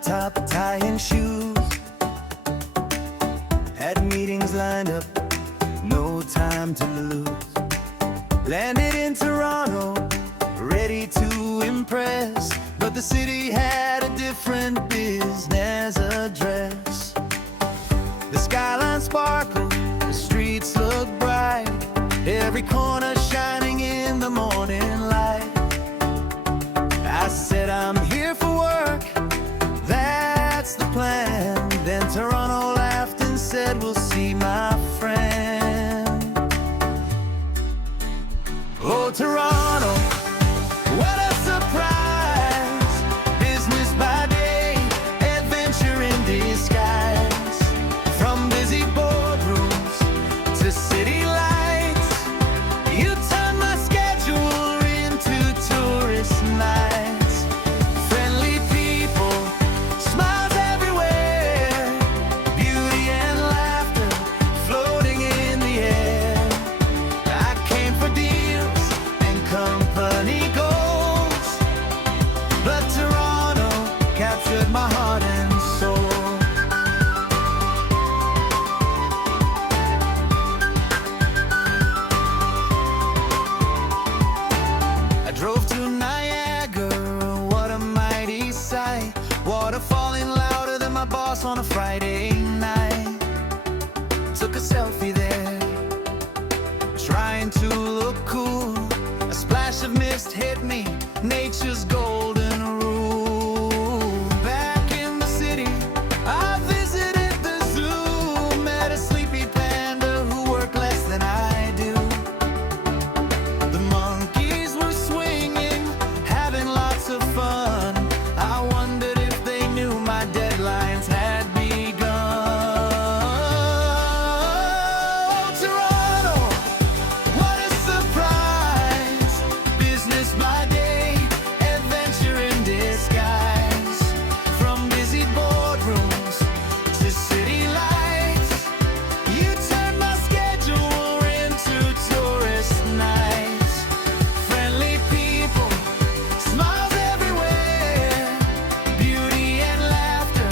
laptop, tie and shoes. Had meetings lined up, no time to lose. Landed in Toronto, ready to impress, but the city had a different business address. The skyline sparkled, the streets looked bright, every corner shining in the morning light. I said, I'm here for work, that's the plan. Then Toronto laughed and said, we'll see, my friend. Oh, Toronto, what a surprise. Business by day, adventure in disguise. From busy boardrooms to city lights, you turn my schedule into tourist nights. Friendly people, smiles everywhere, beauty and laughter floating in the air. I came for deals and company goals, but Toronto captured my heart and soul. I drove to Niagara, what a mighty sight. Water falling louder than my boss on a Friday night. Took a selfie there, trying to look cool. A splash of mist hit me, nature's golden rule. Back in the city, I visited the zoo. Met a sleepy panda who worked less than I do. The monkeys were swinging, having lots of fun. I wondered if they knew my deadlines had begun. Oh, Toronto, what a surprise. Business by day, adventure in disguise. From busy boardrooms to city lights, you turn my schedule into tourist nights. Friendly people, smiles everywhere, beauty and laughter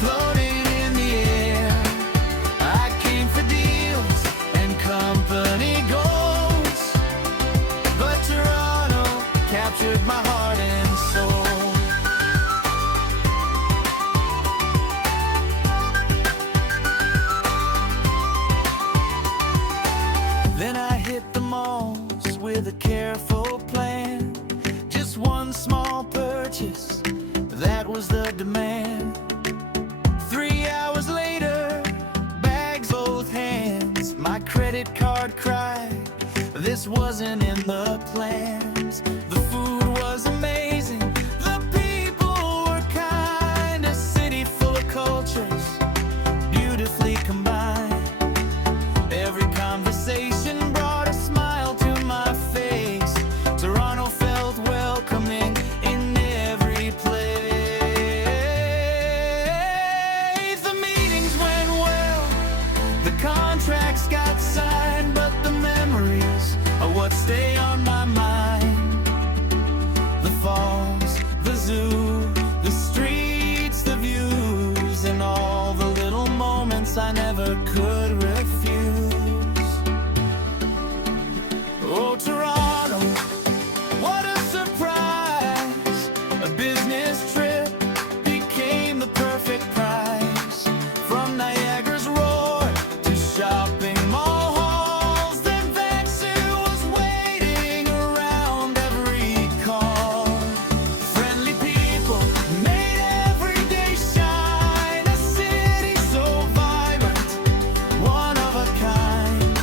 floating in the air. I came for deals and company goals, but Toronto captured my heart and soul. Then I hit the malls with a careful plan. Just one small purchase, that was the demand. 3 hours later, bags both hands. My credit card cried, this wasn't in the plans. The food was amazing, the people were kind. A city full of cultures, beautifully combined. Every conversation brought a smile to my face. Toronto felt welcoming in every place. The meetings went well, the contracts got signed, but the memories are what stay on my mind. The falls, the zoo, the streets, the views, and all the little moments I never could refuse. Oh, Toronto, what a surprise. A business trip became the perfect price. From Niagara's roar to shopping mall halls, then Vancouver was waiting around every call. Friendly people made every day shine. A city so vibrant, one of a kind.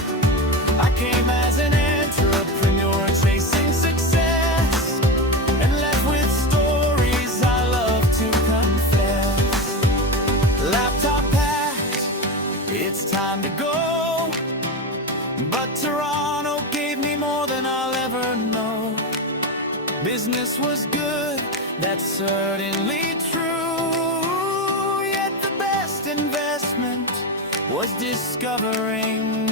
I came as an entrepreneur chasing success, and left with stories I love to confess. Laptop packed, it's time to go, but Toronto gave me more than I'll ever know. Business was good, that's certainly true, yet the best investment was discovering